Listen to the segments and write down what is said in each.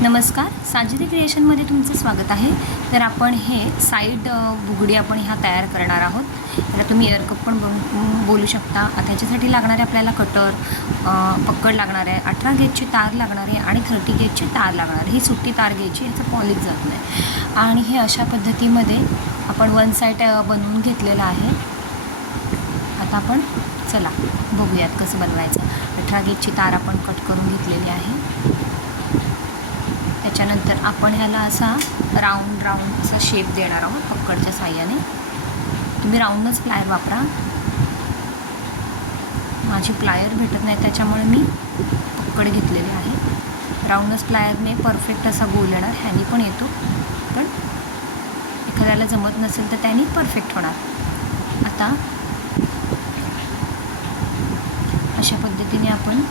नमस्कार, साजिदी क्रिएशनमध्ये तुमचं स्वागत आहे। तर आपण हे साईड बुगडी आपण ह्या तयार करणार आहोत। त्याला तुम्ही एअरकप पण बोलू शकता। आता याच्यासाठी लागणारे आपल्याला कटर, पक्कड लागणार आहे, 18 गेजची तार लागणार आहे आणि 30 गेजची तार लागणार आहे। ही सुट्टी तार घ्यायची, याचं पॉलिश जात नाही। आणि हे अशा पद्धतीमध्ये आपण वन साईड बनवून घेतलेलं आहे। आता आपण चला बघूयात कसं बनवायचं। 18 गेजची तार आपण कट करून घेतलेली आहे। त्याच्यानंतर आपण ह्याला असा राऊंड असा शेप देणार आहोत पक्कडच्या साह्याने। तुम्ही राऊंडच प्लायर वापरा। माझी प्लायर भेटत नाही त्याच्यामुळे मी पक्कड घेतलेली आहे। राऊंडच प्लायरने परफेक्ट असा गोल येणार, ह्यानी पण येतो, पण एखाद्याला जमत नसेल तर त्याने परफेक्ट होणार। आता अशा पद्धतीने आपण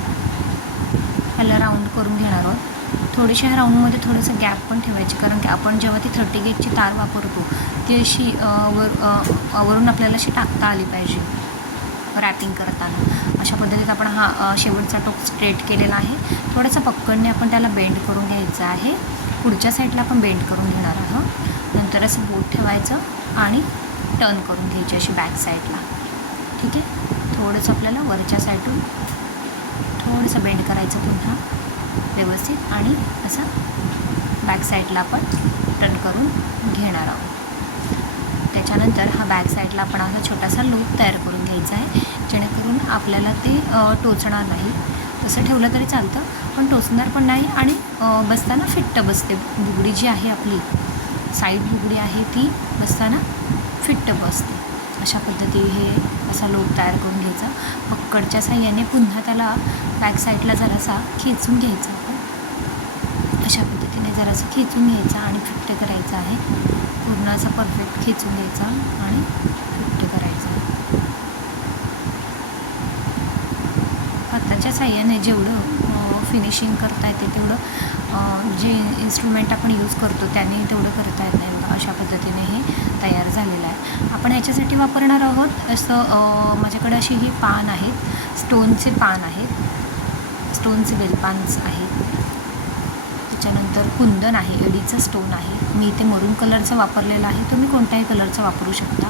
ह्याला राऊंड करून घेणार आहोत। थोडीशा राऊंडमध्ये थोडंसं गॅप पण ठेवायची, कारण की आपण जेव्हा ती 30 गेजची तार वापरतो ती अशी वरून आपल्याला अशी टाकता आली पाहिजे रॅपिंग करताना। अशा पद्धतीत आपण हा शेवटचा टोक स्ट्रेट केलेला आहे। थोडंसं पक्कडने आपण त्याला बेंड करून घ्यायचं आहे। पुढच्या साईडला आपण बेंड करून घेणार आहोत। नंतर असं बोट ठेवायचं आणि टर्न करून घ्यायची अशी बॅक साईडला। ठीक आहे, थोडंसं आपल्याला वरच्या साईडून थोडंसं बेंड करायचं पुन्हा व्यवस्थित आणि असं बॅक साईडला आपण टर्न करून घेणार आहोत। त्याच्यानंतर हा बॅक साईडला आपण असा छोटासा लूप तयार करून घ्यायचा आहे, जेणेकरून आपल्याला ते टोचणार नाही। तसं ठेवलं तरी चालतं, पण टोचणार पण नाही आणि बसताना फिट्ट बसते। बुगडी जी आहे आपली साईड बुगडी आहे ती बसताना फिट्ट बसते। अशा पद्धती हे असा लूप तयार करून घ्यायचा। पक्कडच्या साह्याने पुन्हा त्याला बॅक साईडला जरासा खेचून घ्यायचा आपण। अशा पद्धतीने जरासं खेचून घ्यायचा आणि फिट्ट करायचं आहे। पूर्ण असं परफेक्ट खेचून घ्यायचा आणि फिट्ट करायचं। हाताच्या साह्याने जेवढं फिनिशिंग करता येते तेवढं जे इन्स्ट्रुमेंट आपण यूज करतो त्याने तेवढं करता येत नाही। अशा पद्धतीने हे तयार झालेलं आहे। आपण ह्याच्यासाठी वापरणार आहोत असं माझ्याकडे अशी ही पान आहेत, स्टोनचे पान आहेत, स्टोनचे बेलपान्स आहेत। त्याच्यानंतर कुंदन आहे, एडीचा स्टोन आहे। मी इथे मरून कलरचं वापरलेलं आहे, तुम्ही कोणत्याही कलरचं वापरू शकता,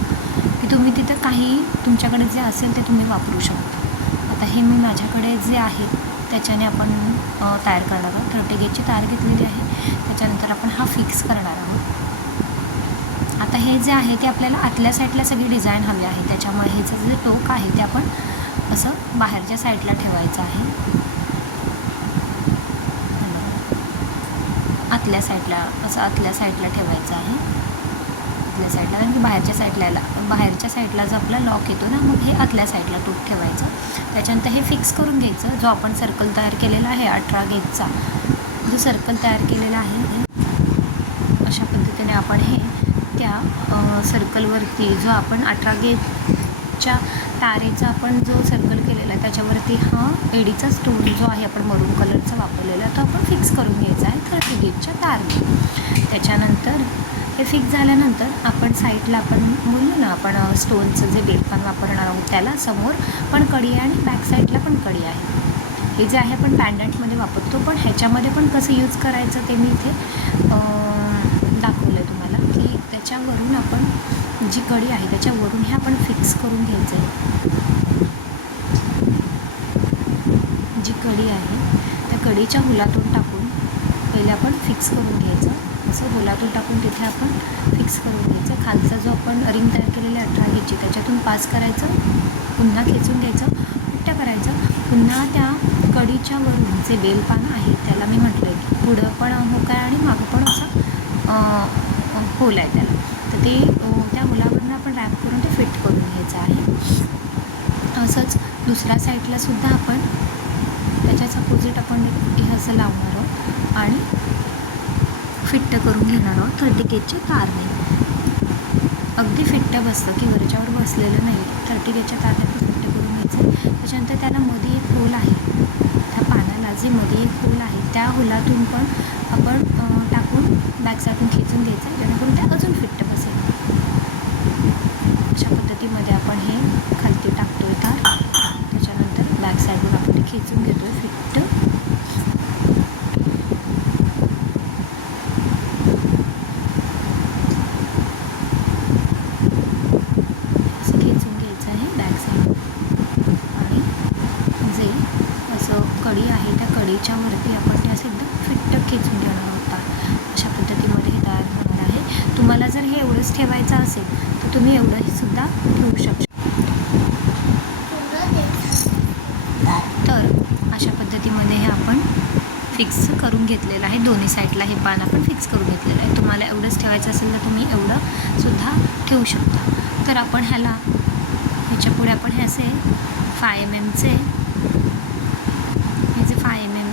की तुम्ही तिथं काही तुमच्याकडे जे असेल ते तुम्ही वापरू शकता। आता हे मी माझ्याकडे जे आहे त्याच्याने आपण तयार करणार आहोत। 30 गेजची तार घेतलेली आहे, त्याच्यानंतर आपण हा फिक्स करणार आहोत। आता हे जे आहे ते आपल्याला आतल्या साईडला सगळी डिझाईन हवी आहे, त्याच्यामुळे ह्याचं जे टोक आहे ते आपण असं बाहेरच्या साईडला ठेवायचं आहे। आतल्या साईडला असं आतल्या साईडला ठेवायचं आहे, आतल्या साईडला, कारण की बाहेरच्या साईडला जो आपला लॉक येतो ना, मग हे आतल्या साईडला टोक ठेवायचं। त्याच्यानंतर हे फिक्स करून घ्यायचं। जो आपण सर्कल तयार केलेला आहे 18 गेजचा जो सर्कल तयार केलेला आहे, अशा पद्धतीने आपण हे त्या सर्कलवरती जो आपण 18 गेजच्या तारेचा आपण जो सर्कल केलेला आहे त्याच्यावरती हा एडीचा स्टोन जो आहे आपण मरून कलरचा वापरलेला तो आपण फिक्स करून घ्यायचा आहे 30 गेजच्या तारने। त्याच्यानंतर हे फिक्स झाल्यानंतर आपण साईडला आपण बोललो ना, आपण स्टोनचं जे बेलपान वापरणार आहोत त्याला समोर पण कडी आहे आणि बॅक साईडला पण कडी आहे। हे जे आहे आपण पॅन्डंटमध्ये वापरतो, पण ह्याच्यामध्ये पण कसं यूज करायचं ते मी इथे दाखवलं आहे तुम्हाला, की त्याच्यावरून आपण जी कडी आहे त्याच्यावरून हे आपण फिक्स करून घ्यायचं आहे। जी कडी आहे त्या कडीच्या हुलातून टाकून पहिले आपण फिक्स करून घ्यायचं। असं हुलातून टाकून तिथे आपण फिक्स करून घ्यायचं। खालचा जो आपण रिंग तयार केलेली 18 गेजची त्याच्यातून पास करायचं, पुन्हा खेचून घ्यायचं, उलट्या करायचं। पुन्हा त्या कडीच्या वरून जे बेलपान आहे त्याला मी म्हटलं की पुढं पण होक आहे आणि मागं पण असा होल आहे त्याला, तर ते त्या होलावरून आपण रॅप करून ते फिट करून घ्यायचं आहे। असंच दुसऱ्या साईडला सुद्धा आपण त्याच्याच अपोजिट आपण हे असं लावणार आहोत आणि फिट्ट करून घेणार आहोत 30 गेजच्या तारने। अगदी फिट्ट बसतं की वरच्यावर बसलेलं नाही, 30 गेजच्या तारने आपण फिट्ट करून घ्यायचं। त्याच्यानंतर त्याला मध्ये एक होल आहे, त्या पानाला जे मध्ये एक होल आहे त्या होलातून पण आपण टाकून बॅक साईडून खेचून घ्यायचं, जेणेकरून ते अजून फिट्ट बसेल। अशा पद्धतीमध्ये आपण हे खालती टाकतोय तार, त्याच्यानंतर बॅक साईडून आपण ते खेचून घेतोय फिट्ट। एवढंच ठेवायचं असेल तर तुम्ही एवढंसुद्धा ठेवू शकता. तर अशा पद्धतीमध्ये हे आपण फिक्स करून घेतलेलं आहे. दोन्ही साईडला हे पान आपण फिक्स करून घेतलेलं आहे. तुम्हाला एवढंच ठेवायचं असेल तर तुम्ही एवढंसुद्धा ठेवू शकता. तर आपण ह्याच्या पुढे आपण हे असे 5 mm हे जे 5 mm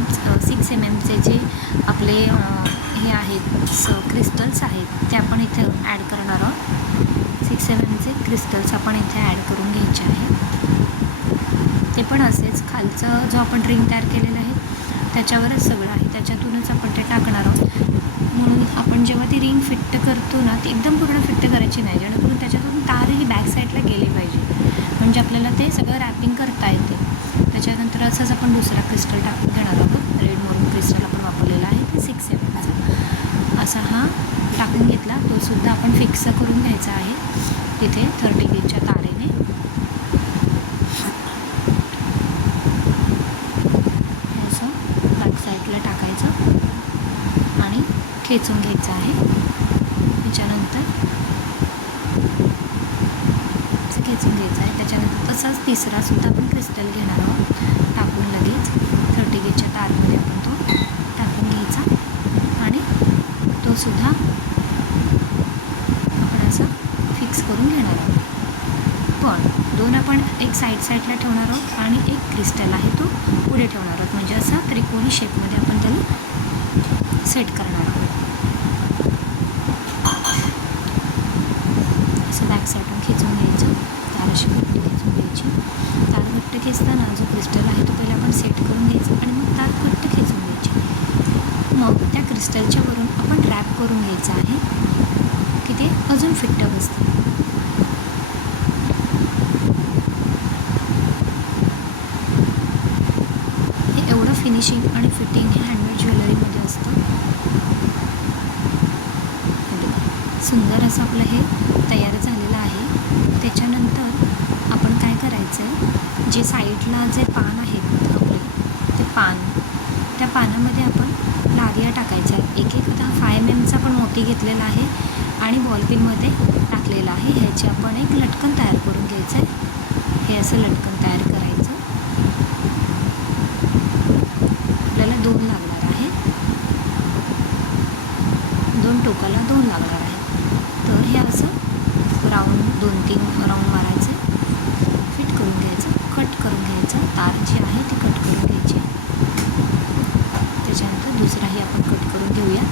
6 mm जे आपले हे आहेत क्रिस्टल्स आहेत ते आपण इथे ॲड करणार आहोत. 6 mm क्रिस्टल्स आपण इथे ॲड करून घ्यायचे आहे. ते पण असेच खालचं जो आपण रिंग तयार केलेलं आहे त्याच्यावरच सगळं आहे, त्याच्यातूनच आपण ते टाकणार आहोत. म्हणून आपण जेव्हा ती रिंग फिट्ट करतो ना ती एकदम पूर्ण फिट्ट करायची नाही, जेणेकरून त्याच्यातून तारही बॅक साईडला गेली पाहिजे, म्हणजे आपल्याला ते सगळं रॅपिंग करता येते. त्याच्यानंतर असंच आपण दुसरा क्रिस्टल टाकून घेणार आहोत. रेड मरून क्रिस्टल आपण वापरलेला आहे ते 6 mm असा हा टाकून घेतला. तोसुद्धा आपण फिक्स करून घ्यायचा आहे तिथे 30 गेजच्या तारेने. असं बॅक साईडला टाकायचं आणि खेचून घ्यायचं आहे. त्याच्यानंतर खेचून घ्यायचं आहे. त्याच्यानंतर तसाच तिसरासुद्धा आपण क्रिस्टल घेणार आहोत टाकून लगेच 30 गेजच्या तारमध्ये आपण तो टाकून घ्यायचा आणि तोसुद्धा आपण असा फिक्स करून घेणार आहोत. पण 2 आपण एक साईडला ठेवणार आहोत आणि एक क्रिस्टल आहे तो पुढे ठेवणार आहोत, म्हणजे असा त्रिकोणी शेपमध्ये आपण त्याला सेट करणार आहोत. असं बॅक साईडून खेचून घ्यायचं, तार अशी घट्ट खेचून घ्यायची. तार घट्ट खेचताना जो क्रिस्टल आहे तो पहिला आपण सेट करून घ्यायचा आणि मग तार घट्ट खेचून घ्यायची. मग त्या क्रिस्टलच्या वरून आपण रॅप करून घ्यायचं आहे की ते अजून फिट्ट बसतं. हे एवढं फिनिशिंग आणि फिटिंग हे हँडमेड ज्वेलरीमध्ये असतं. सुंदर असं आपलं हे तयार झालेलं आहे. त्याच्यानंतर आपण काय करायचं आहे, जे साईडला जे पान आहेत आपले ते त्या पानामध्ये आपण लारिया टाकायच्या आहेत. एक आता 5 mm पण मोती घेतलेला आहे आणि बॉलपिनमध्ये टाकलेला आहे. ह्याचे आपण एक लटकन तयार करून घ्यायचं आहे. हे असं लटकन तयार करायचं. आपल्याला 2 लागणार आहे, 2 टोकाला 2 लागणार आहे. तर हे असं राऊंड 2-3 राऊंड मारायचे, फिट करून घ्यायचं, कट करून घ्यायचं. तार जी आहे ती कट करून घ्यायची. त्याच्यानंतर दुसराही आपण कट करून घेऊया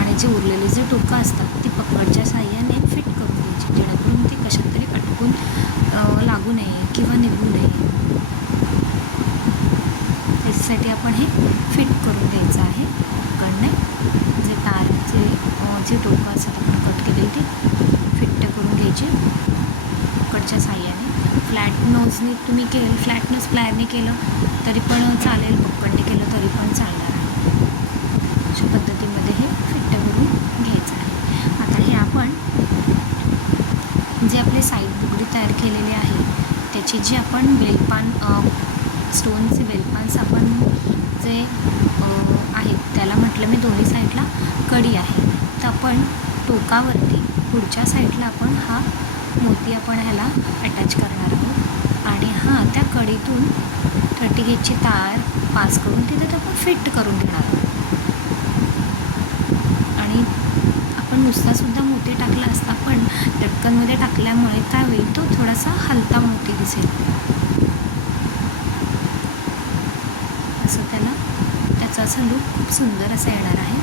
आणि जे उरलेले जे टोकं असतात ती पकडच्या साहाय्याने फिट करून घ्यायची, जेणेकरून ते कशात तरी अटकून लागू नये किंवा निघू नये. त्याच्यासाठी आपण हे फिट करून घ्यायचं आहे. पकडणे जे तारचे जे टोकं असतात आपण कट केलेली ते फिट्ट करून घ्यायचे पकडच्या साहाय्याने. फ्लॅट नोजने तुम्ही फ्लॅट नोज प्लायरने केलं तरी पण चालेल, पकडने केलं तरी पण चालणार आहे. अशा पद्धतीमध्ये हे फिट्ट करून घ्यायचं आहे. आता हे आपण जे आपले साईड बुगडी तयार केलेले आहे त्याची जी आपण वेलपान स्टोनचे वेलपान्स आपण जे आहेत त्याला म्हटलं मी दोन्ही साईडला कडी आहे, तर आपण टोकावरती पुढच्या साईडला आपण हा मोती आपण ह्याला अटॅच करणार आहोत आणि त्या कडीतून 30 गेजची तार पास करून तिथे आपण फिट करून घेणार आहोत. आणि आपण नुसतासुद्धा मोती टाकला असता, पण लटकनमध्ये टाकल्यामुळे काय होईल, तो थोडासा हलता मोती दिसेल. असं त्याचा असा लूक खूप सुंदर असा येणार आहे.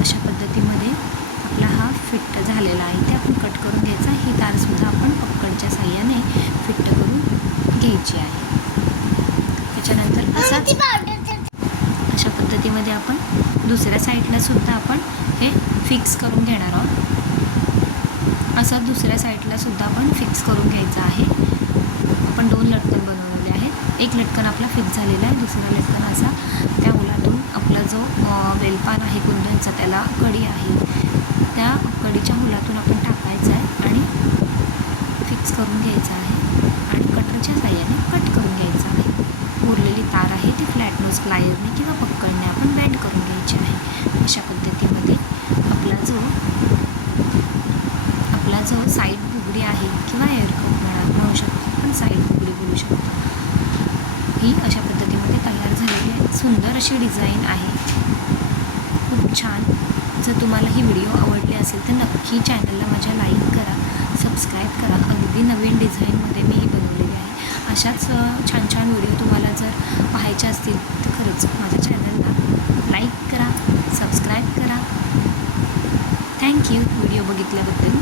अशा पद्धतीमध्ये आपला हा फिट्ट झालेला आहे ते आपण कट करून घ्यायचा. ही तारसुद्धा आपण पकडच्या साहाय्याने फिट्ट करून घ्यायची आहे. त्याच्यानंतर अशा पद्धतीमध्ये आपण दुसऱ्या साईडला सुद्धा आपण हे फिक्स करून घेणार आहोत. असं दुसऱ्या साईडला सुद्धा आपण फिक्स करून घ्यायचं आहे. आपण 2 लटकन बनवलेले आहेत. एक लटकन आपला फिक्स झालेला आहे, दुसरा लटकन असा त्या उलातून आपला जो वेलपान आहे कुंदनचा त्याला कडी आहे त्या कडीच्या हुलातून आपण टाकायचं आहे आणि फिक्स करून घ्यायचं आहे आणि कटरच्या साहाय्याने कट करून घ्यायचं आहे. उरलेली तार आहे ती फ्लॅट नोज प्लायरने किंवा पकडने आपण बँड करून घ्यायची आहे. अशा पद्धतीमध्ये आपला जो ह्याला जो साईड बुगडी आहे किंवा हेअरकट म्हणू शकतो, पण साईड बुगडी बोलू शकतो, ही अशा पद्धतीमध्ये तयार झालेली आहे. सुंदर अशी डिझाईन आहे, खूप छान. जर तुम्हाला ही व्हिडिओ आवडली असेल तर नक्की चॅनलला माझ्या लाईक करा, सबस्क्राईब करा. अगदी नवीन डिझाईनमध्ये मी ही बनवलेली आहे. अशाच छान छान व्हिडिओ तुम्हाला जर पाहायचे असतील तर खरंच माझ्या चॅनलला लाईक करा, सबस्क्राईब करा. Thank you video बघितल्याबद्दल.